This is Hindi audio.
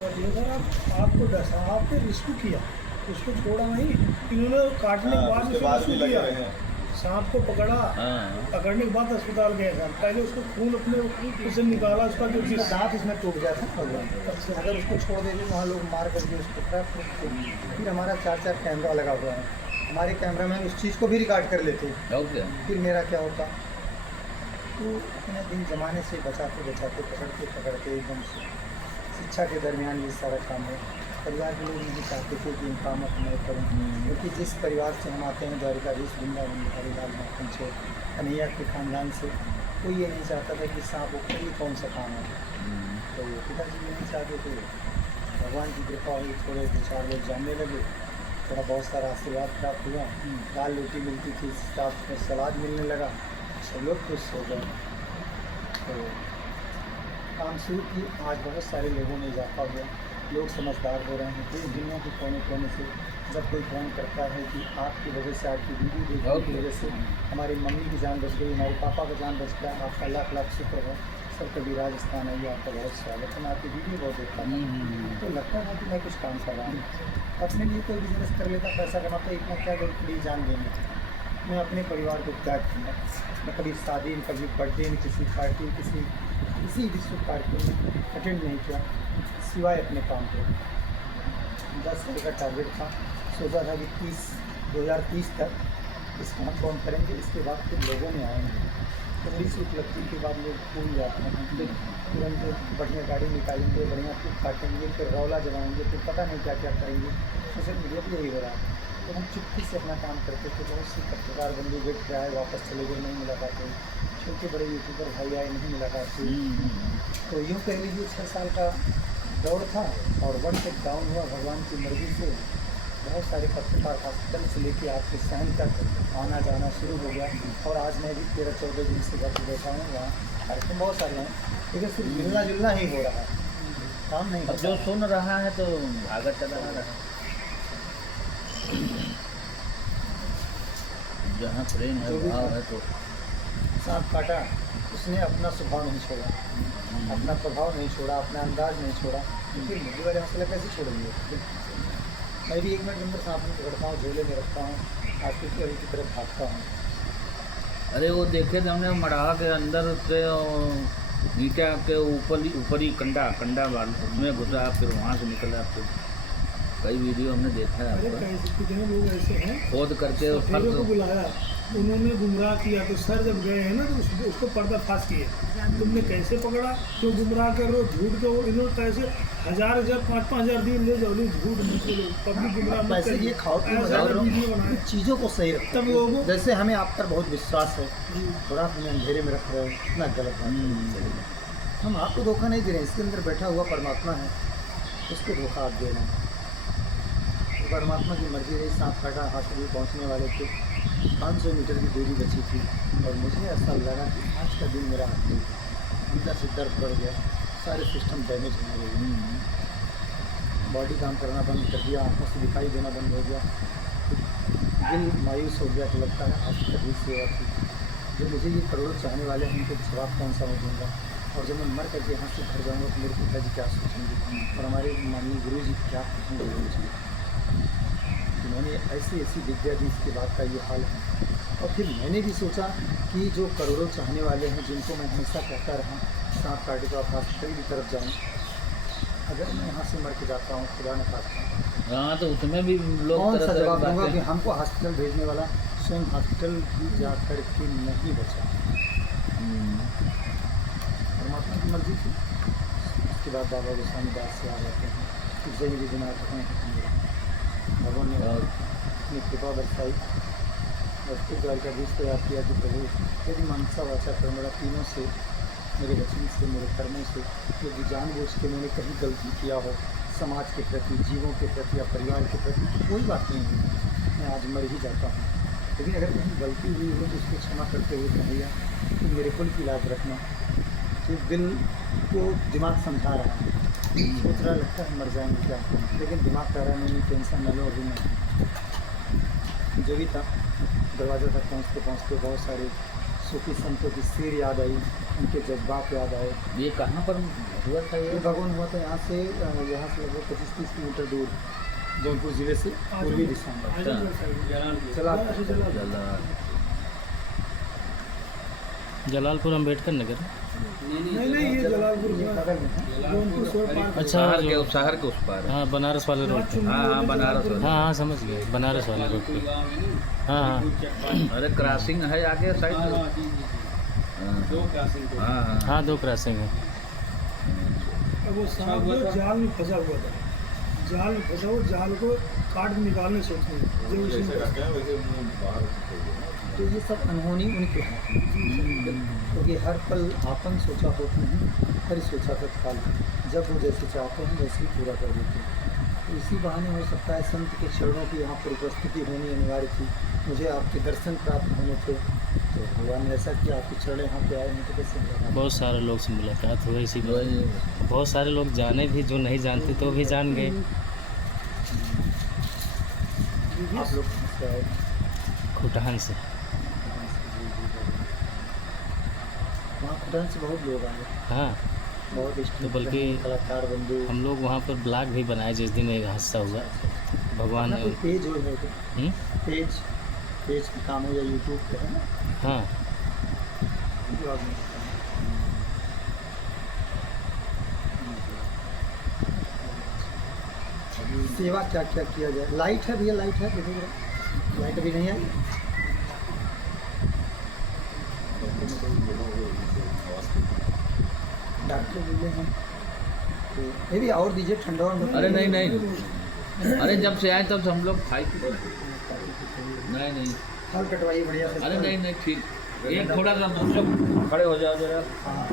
ये सर आपको डसा आपने रिस्क किया, उसको छोड़ा नहीं। इन्होंने काटने के बाद उसके उसे बाद भी रिस्क लगे किया, हुए हैं। सांप को पकड़ा, पकड़ने के बाद अस्पताल गए सर। पहले उसको खून अपने उसे निकाला, उसका जो इसका दांत इसमें टूट गया था अगर उसको छोड़ देते वहाँ लोग मार करके उसको ट्रैप करते। फिर हमारा 4 कैमरा लगा हुआ है, हमारे कैमरा में उस चीज़ को भी रिकॉर्ड कर लेते। फिर मेरा क्या होता, तो इतने दिन ज़माने से बचाते बचाते पकड़ते एकदम से शिक्षा के दरमियान ये सारा काम है। परिवार के लोग नहीं चाहते थे कि इन कामों को मैं करूँ, क्योंकि जिस परिवार से हम आते हैं द्वारिकाधीश वृंदावन हरिलाल माखन से कन्हैया के ख़ानदान से, कोई ये नहीं चाहता था कि सांप ऊपर ही कौन सा काम है। तो पिताजी ये नहीं चाहते थे। भगवान की कृपा हुई, थोड़े 2-4 लोग जानने लगे, थोड़ा बहुत सारा आशीर्वाद प्राप्त हुआ, दाल रोटी मिलती थी, साथ में सलाद मिलने लगा, सब लोग खुश हो गए। तो काम शुरू की, आज बहुत सारे लोगों में इजाफा हुआ, लोग समझदार हो रहे हैं। देश दुनिया के कोने कोने से जब कोई फ़ोन करता है कि आपकी वजह से, आपकी वीडियो देखने की वजह से हमारी मम्मी की जान बच गई, हमारे पापा का जान बच गया, आपका लाख लाख शुक्र है सर। कभी राजस्थान आइए, आपका बहुत स्वागत है। मैं आपकी वीडियो बहुत देखता था, तो लगता था कि मैं कुछ काम कर रहा हूँ। अपने लिए कोई बिजनेस कर लेता, पैसा कमाता, इतना क्या जरूरत पड़ी जान देने की। मैं अपने परिवार को त्याग किया। मैं कभी शादी, कभी बर्थडे में, किसी पार्टी, किसी भी शुभ कार्यक्रम में अटेंड नहीं किया, सिवाय अपने काम पे। 10 साल का टारगेट था, सोचा था कि 2030 तक इस काम को हम करेंगे, इसके बाद फिर लोगों में आएंगे। तो बड़ी सी उपलब्धि के बाद लोग भूल जाते हैं, तुरंत बढ़िया गाड़ी निकालेंगे, बढ़िया फिर काटेंगे, फिर रौला जमाएंगे, फिर पता नहीं क्या क्या करेंगे। सोशल मीडिया पर यही हो रहा है। तो हम चुप्पी से अपना काम करते थे। बहुत सी पत्रकार बंधु वेट पे आए, वापस चले गए, नहीं मुलाकात हुई। छोटे बड़े यूट्यूबर भाई आए, नहीं मुलाकात हुई। तो यूँ कह लीजिए 6 साल का दौड़ था और 1 स्टेप डाउन हुआ भगवान की मर्ज़ी से। बहुत सारे पत्रकार हॉस्पिटल से लेके आपके सहन तक आना जाना शुरू हो गया। और आज मैं भी 13-14 दिन से घर पर बैठा हूँ। वहाँ कार्यक्रम बहुत सारे हैं, लेकिन सिर्फ मिलना जुलना ही हो रहा है, काम नहीं। अब जो सुन रहा है तो आगे चला रहा है। जहाँ प्रेम है, भाव है, तो सांप काटा, उसने अपना स्वभाव नहीं छोड़ा, अपना प्रभाव नहीं छोड़ा, अपना अंदाज नहीं छोड़ा। तो फिर मुझे वाले मसले कैसे छोड़ेंगे। मैं भी 1 मिनट के अंदर सांप में पकड़ता हूँ, झोले में रखता हूँ, आपकी की तरफ भागता हूँ। अरे वो देखे थे हमने मड़ाहा के अंदर से ईटा के ऊपरी कंडा वाल उसमें घुसा, फिर वहाँ से निकला। फिर कई वीडियो हमने देखा है। अरे कितने लोग ऐसे हैं, खोद करके सफेदों को बुलाया, उन्होंने गुमराह किया। तो सर जब गए हैं ना, तो उसको पर्दाफाश किए, तुमने कैसे पकड़ा, क्यों गुमराह कर रहे हो, झूठ कहो। इन्होंने कैसे 1000 5-5 हज़ार दिन ले जाओ, झूठ निकलो, पब्लिक गुमराह मत वैसे ये खाओ की वीडियो बनाए, चीज़ों को सही रखो। तब लोगों जैसे हमें आप पर बहुत विश्वास है और आप हमें अंधेरे में रख रहे हो, इतना गलत है। हम आपको धोखा नहीं दे रहे हैं, इसके अंदर बैठा हुआ परमात्मा है, उसको धोखा आप दे रहे हैं। तो परमात्मा की मर्जी रही, सांप काटा, हॉस्पिटल पहुँचने वाले थे, 500 मीटर की दूरी बची थी। और मुझे ऐसा लगा कि आज का दिन मेरा आखिरी था। अंदर से दर्द बढ़ गया, सारे सिस्टम डैमेज होने लगे, बॉडी काम करना बंद कर दिया, आँखों से दिखाई देना बंद हो गया, दिल मायूस हो गया। तो लगता है आज कभी सेवा थी, जो मुझे ये करोड़ों चाहने वाले हैं, उनको जवाब कौन सा मैं दूँगा। और जब मैं मर करके यहाँ से घर जाऊँगा तो मेरे पिताजी क्या सोचेंगे, और हमारे माननीय गुरु जी क्या कहेंगे मुझे। उन्होंने ऐसी विद्या दी, इसके बाद का ये हाल है। और फिर मैंने भी सोचा कि जो करोड़ों चाहने वाले हैं, जिनको मैं हमेशा कहता रहा सांप काटे तो आप हॉस्पिटल की तरफ जाऊँ, अगर मैं यहाँ से मर के जाता हूँ, खुदा न खास्ता, हाँ, तो उसमें भी लोग कौन सा जवाब दूँगा कि हमको हॉस्पिटल भेजने वाला स्वयं हॉस्पिटल भी जा कर के नहीं बचा। परमात्मा की मर्जी थी। उसके बाद बाबा गोस्वामी दास से आ जाते हैं कि जय विजयनाथ हैं, भगवान ने अपनी कृपा बरसाई और फिर द्वारिकाधीश को याद किया कि प्रभु यदि मनसा वाचा कर्मणा तीनों से, मेरे वचन से, मेरे कर्मों से, यदि जानबूझ के मैंने कहीं गलती किया हो, समाज के प्रति, जीवों के प्रति या परिवार के प्रति, तो कोई बात नहीं है, मैं आज मर ही जाता हूँ। लेकिन अगर कहीं गलती हुई हो तो उसको क्षमा करते हुए कहिए कि मेरे कुल की लाज रखना। तो दिल को दिमाग समझा रहा है, सोच रहा लगता है मर जाएंगे क्या, लेकिन दिमाग कह रहा है नहीं, टेंशन न लो, अभी नहीं। जो भी था, दरवाज़ा तक पहुँचते पहुँचते बहुत सारे सूफी संतों की शेर याद आई उनके जज्बात याद आए। ये कहाँ पर हुआ था ये ये? भगवान हुआ था यहाँ से लगभग 25-30 किलोमीटर दूर, जौनपुर जिले से पूर्वी दिशा में। आजमगढ़ साइड। चला जलाल। जलालपुर अम्बेडकर नगर। नहीं ये जलालपुर ये का बगल में है। जौनपुर शहर पार्क। अच्छा शहर के उस पार है। हाँ बनारस वाले रोड पे। हाँ बनारस वाले। हाँ हाँ समझ गए, बनारस वाले रोड पे। हाँ हाँ अरे क्रॉसिंग है आगे साइड में। हाँ हाँ हाँ 2 क्रॉसिंग है। अब वो सांप जो जाल में फंसा हुआ था, जाल में फंसा हुआ, जाल को काट के निकालने सोचने जो उसने तो ये सब अनहोनी उनके हाथ में, क्योंकि हर पल आपन सोचा होता नहीं, हर सोचा तत्काल, जब वो जैसे चाहते हैं वैसे ही पूरा कर देते हैं। तो इसी बहाने हो सकता है संत के चरणों की यहाँ पर उपस्थिति होनी अनिवार्य थी, मुझे आपके दर्शन प्राप्त होने थे, तो भगवान ने ऐसा किया, आपके चरण यहाँ पे आए हैं तो कैसे लगा। बहुत सारे लोग से मुलाकात हुई इसी में। वही। बहुत सारे लोग जाने भी, जो नहीं जानते तो भी जान गए। आप लोग कहाँ से आए? खुटहान से। वहाँ खुदान से बहुत लोग आए, हाँ बहुत तो बल्कि कलाकार बंधु। हम लोग वहाँ पर ब्लॉग भी बनाए जिस दिन एक हादसा हुआ। भगवान अपना कोई ने। पेज हो तो हम्म? पेज की काम हो या यूट्यूब पे है ना, हाँ ब्लॉग में। सेवा क्या क्या किया जाए? लाइट है भैया, लाइट है, देखो जरा, लाइट अभी नहीं है। डॉक्टर बोले हैं तो ये भी और दीजिए, ठंडा और अरे नहीं नहीं, अरे जब से आए तब से हम लोग खाई पी नहीं नहीं। हाल कटवाइए बढ़िया से। अरे नहीं नहीं ठीक, एक थोड़ा सा खड़े हो जाओ जरा। हाँ।